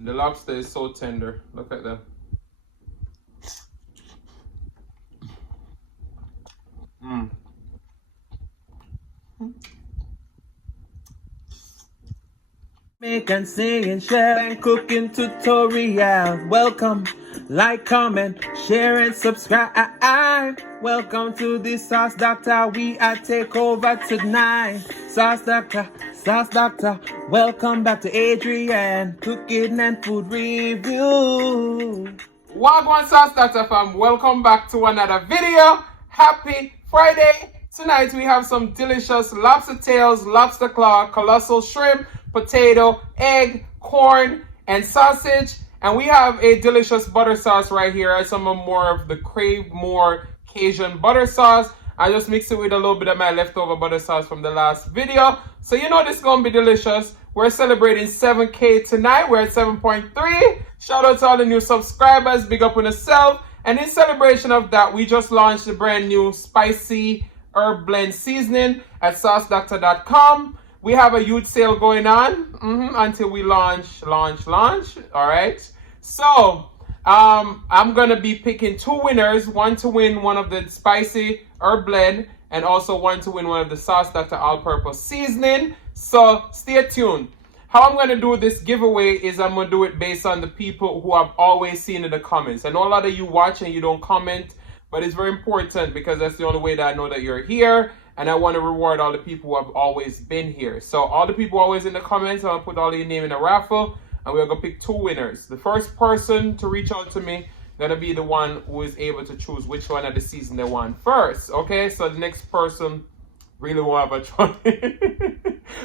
And the lobster is so tender. Look at that. Make and sing and share and cooking tutorial. Welcome, like, comment, share and subscribe. Welcome to the Sauce Dackta. We are take over tonight. Sauce Dackta. Welcome back to Adrian, cooking and food review. Wagwan Sauce Dackta fam, welcome back to another video. Happy Friday. Tonight we have some delicious lobster tails, lobster claw, colossal shrimp, potato, egg, corn, and sausage. And we have a delicious butter sauce right here. Some more of the Crave More Cajun butter sauce. I just mixed it with a little bit of my leftover butter sauce from the last video. So you know this is going to be delicious. We're celebrating 7K tonight. We're at 7.3. Shout out to all the new subscribers. Big up on yourself. And in celebration of that, we just launched a brand new spicy herb blend seasoning at saucedackta.com. We have a youth sale going on until we launch. All right. So I'm going to be picking two winners. One to win one of the spicy herb blend and also one to win one of the Sauce Dackta all-purpose seasoning. So stay tuned. How I'm going to do this giveaway is I'm going to do it based on the people who I've always seen in the comments. I know a lot of you watch and you don't comment, but it's very important because that's the only way that I know that you're here. And I want to reward all the people who have always been here. So all the people always in the comments, I'm going to put all your name in a raffle. And we're going to pick two winners. The first person to reach out to me going to be the one who is able to choose which one of the season they want first. Okay, so the next person really won't have a choice.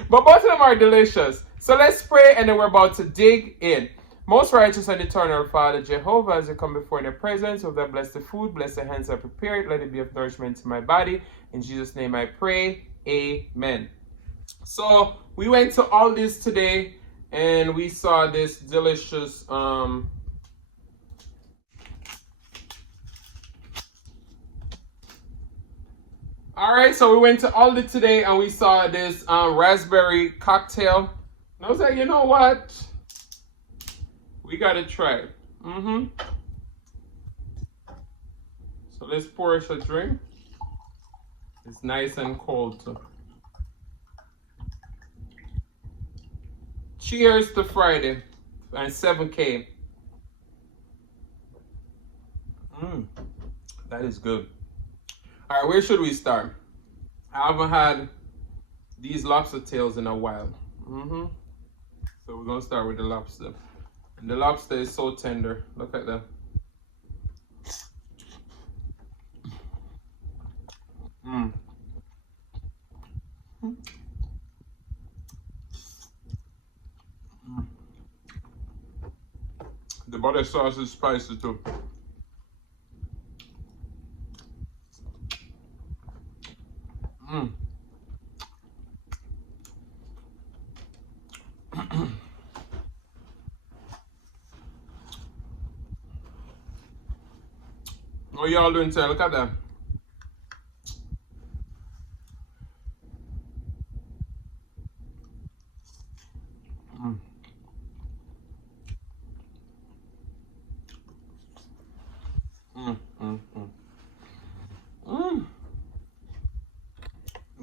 But both of them are delicious. So let's pray and then we're about to dig in. Most righteous and eternal Father Jehovah, as you come before in your presence, with that bless the food, bless the hands that prepare it, let it be of nourishment to my body. In Jesus' name I pray, amen. So we went to Aldi's today and we saw this delicious Alright, so we went to Aldi today and we saw this raspberry cocktail. And I was like, you know what? We gotta try it. So let's pour us a drink. It's nice and cold too. Cheers to Friday and 7K. That is good. All right, where should we start? I haven't had these lobster tails in a while. So we're gonna start with the lobster. And the lobster is so tender. Look at that. The butter sauce is spicy too. What y'all doing today? Look at that.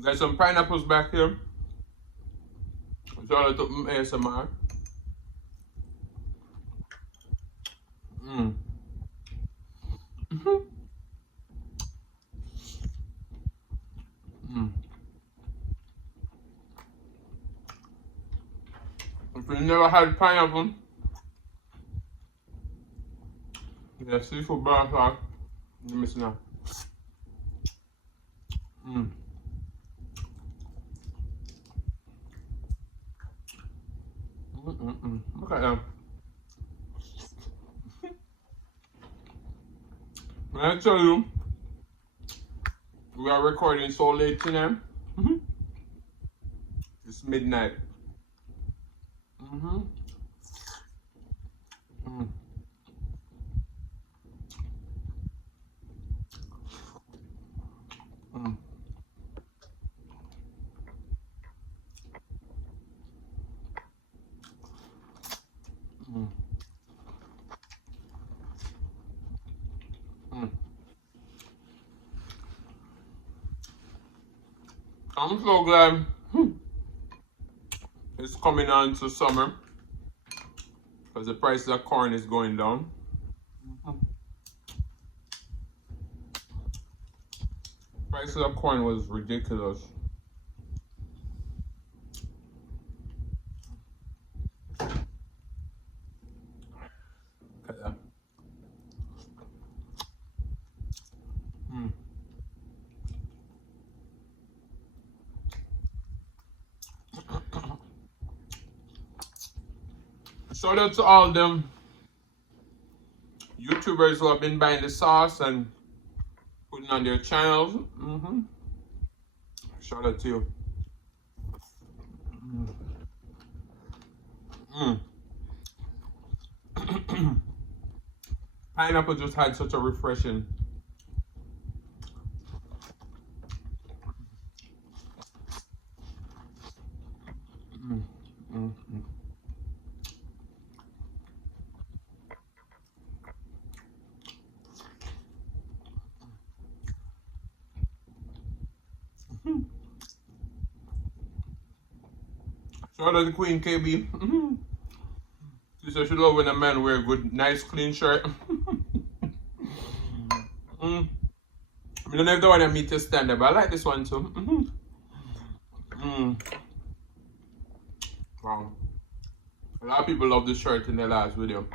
Got some pineapples back here. Shout out to ASMR. If you never had pineapple, yeah, seafood brown sauce, you're missing out. Look at them. When I tell you, we are recording so late tonight. It's midnight. I'm so glad it's coming on to summer because the price of corn is going down. Price of corn was ridiculous. Shout out to all them YouTubers who have been buying the sauce and putting on their channels. Shout out to you. Pineapple just had such a refreshing. Shout out to Queen KB. She said she love when a man wear a good, nice, clean shirt. I don't know if the one that meet your standard, but I like this one too. Wow. A lot of people love this shirt in their last video.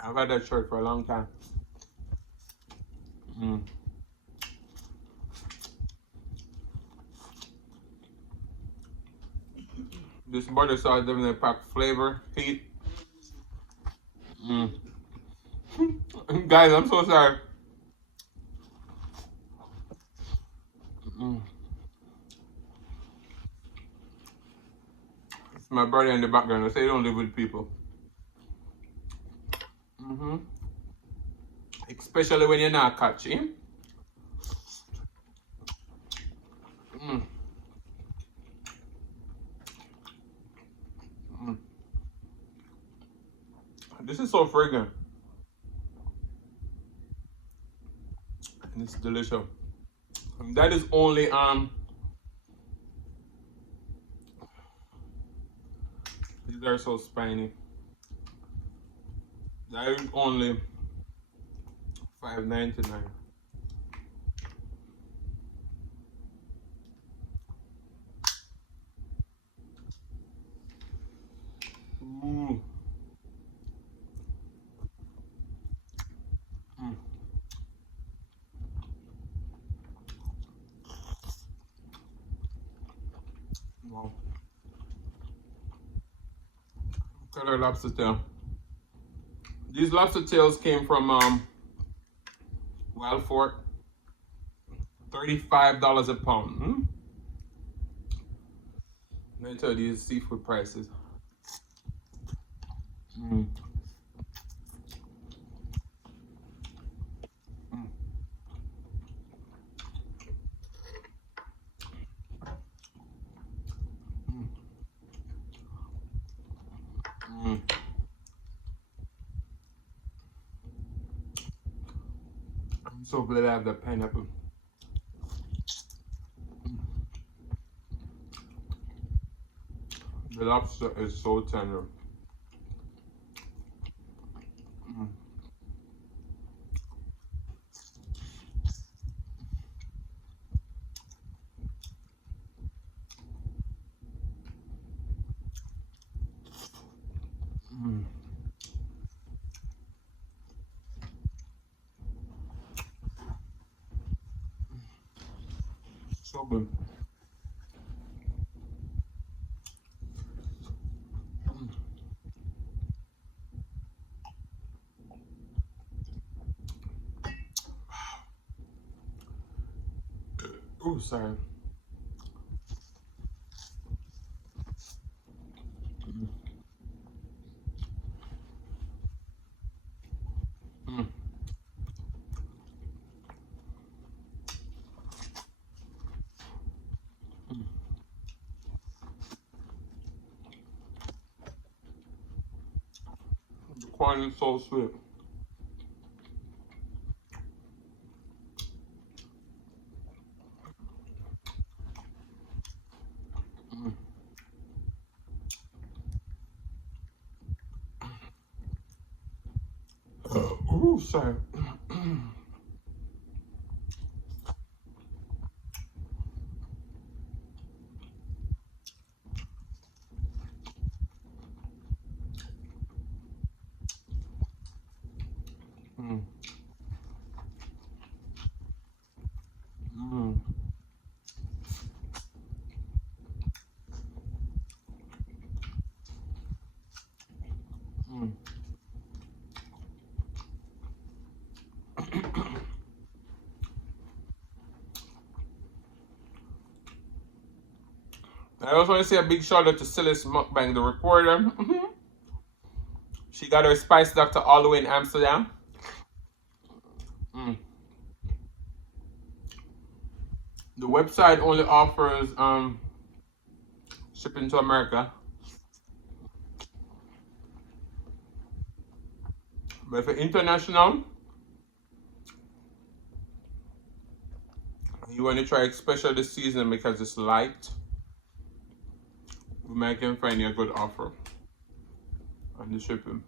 I've had that shirt for a long time. This butter sauce definitely pack flavor, heat. Guys, I'm so sorry. It's my brother in the background. I say you don't live with people. Especially when you're not catchy. This is so fragrant. And it's delicious. And that is only these are so spiny. That is only $5.99. Wow. Color lobster tail. These lobster tails came from Wild Fork. $35 a pound. Let me tell you these seafood prices. I'm so glad I have the pineapple. The lobster is so tender. So good. Oh, sorry. The corn is so sweet. Ooh, sorry. Mm. Mm. Mm. I also want to say a big shout out to Silas Mukbang, the reporter. She got her spice doctor all the way in Amsterdam. Mm. The website only offers shipping to America. But for international, you want to try it special this season because it's light. We might can find you a good offer on the shipping.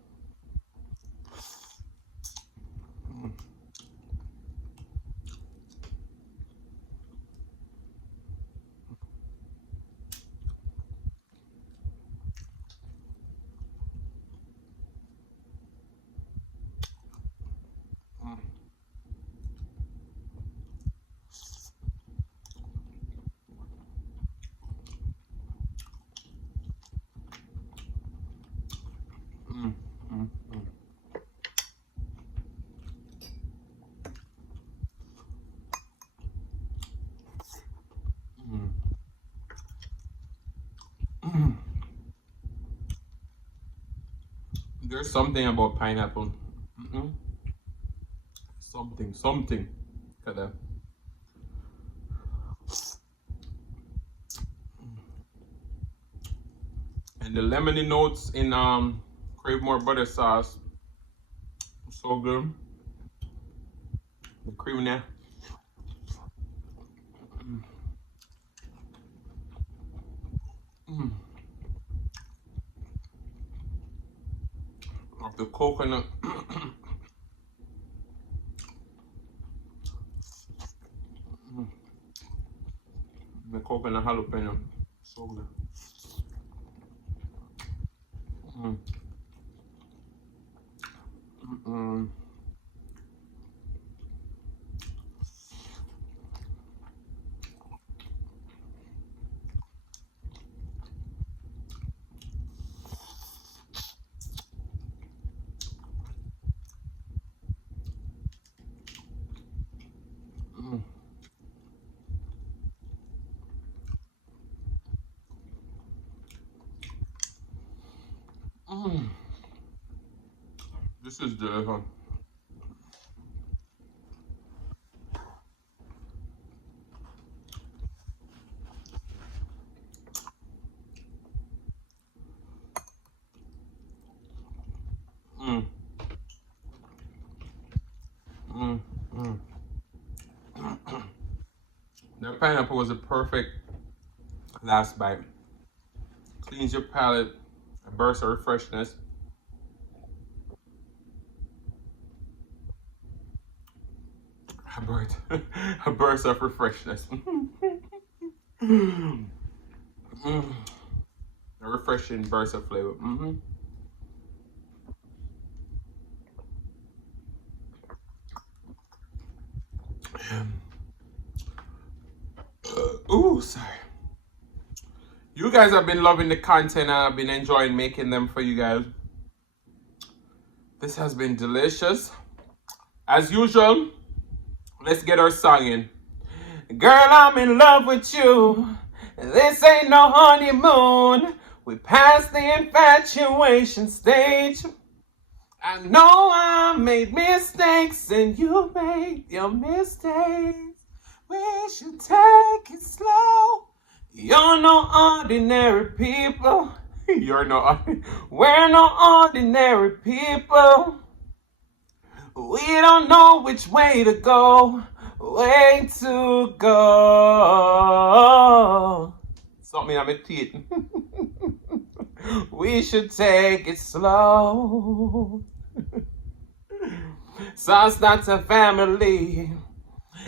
Mm. Mm. Mm. Mm. Mm. Mm. Mm. There's something about pineapple. Mm-mm. Something. Kada. And the lemony notes in crave more butter sauce. So good. The cream there. Mm. Mm. Of the coconut. Mm. The coconut jalapeno. So good. Mm. Mm. Mm. Mm. This is delicious. Mm. Mm. Mm. The pineapple was a perfect last bite. Cleans your palate, a burst of refreshness. A burst, a burst of refreshness. Mm. A refreshing burst of flavor. Mm-hmm. Ooh, sorry. You guys have been loving the content and I've been enjoying making them for you guys. This has been delicious. As usual, let's get our song in. Girl, I'm in love with you. This ain't no honeymoon. We passed the infatuation stage. I know I made mistakes and you made your mistakes. We should take it slow. You're no ordinary people. We're no ordinary people. We don't know which way to go. Way to go. Something on my teeth. We should take it slow. Sauce Dackta family,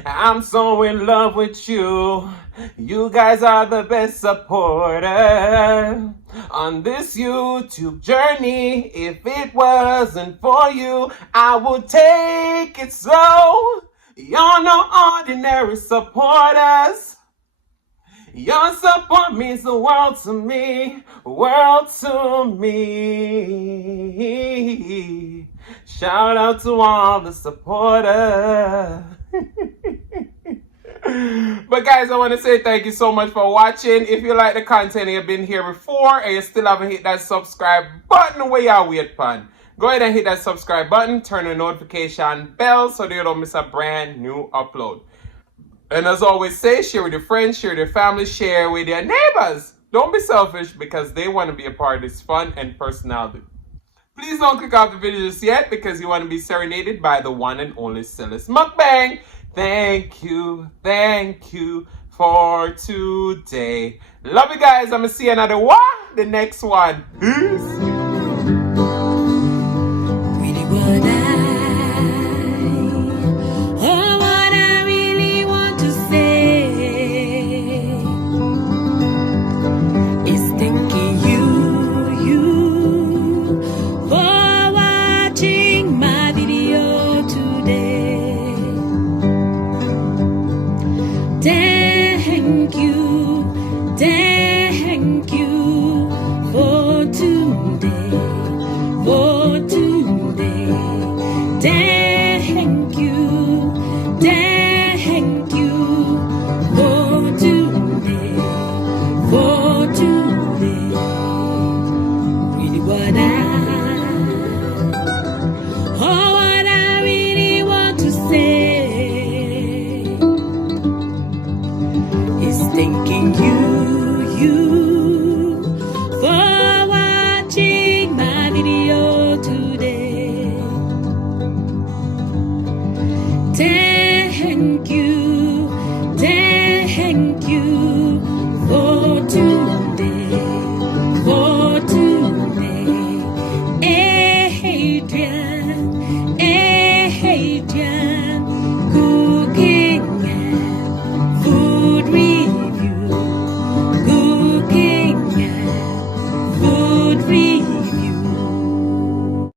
I'm so in love with you. You guys are the best supporter on this YouTube journey. If it wasn't for you, I would take it slow. You're no ordinary supporters. Your support means the world to me, world to me. Shout out to all the supporters. But guys, I want to say thank you so much for watching. If you like the content, you've been here before and you still haven't hit that subscribe button where you wait pan, go ahead and hit that subscribe button, turn the notification bell so that you don't miss a brand new upload. And as always say, share with your friends, share with your family, share with your neighbors. Don't be selfish because they want to be a part of this fun and personality. Please don't click off the video just yet because you want to be serenaded by the one and only Celeste Mukbang. Thank you for today. Love you guys. I'm going to see you another one, the next one. Peace.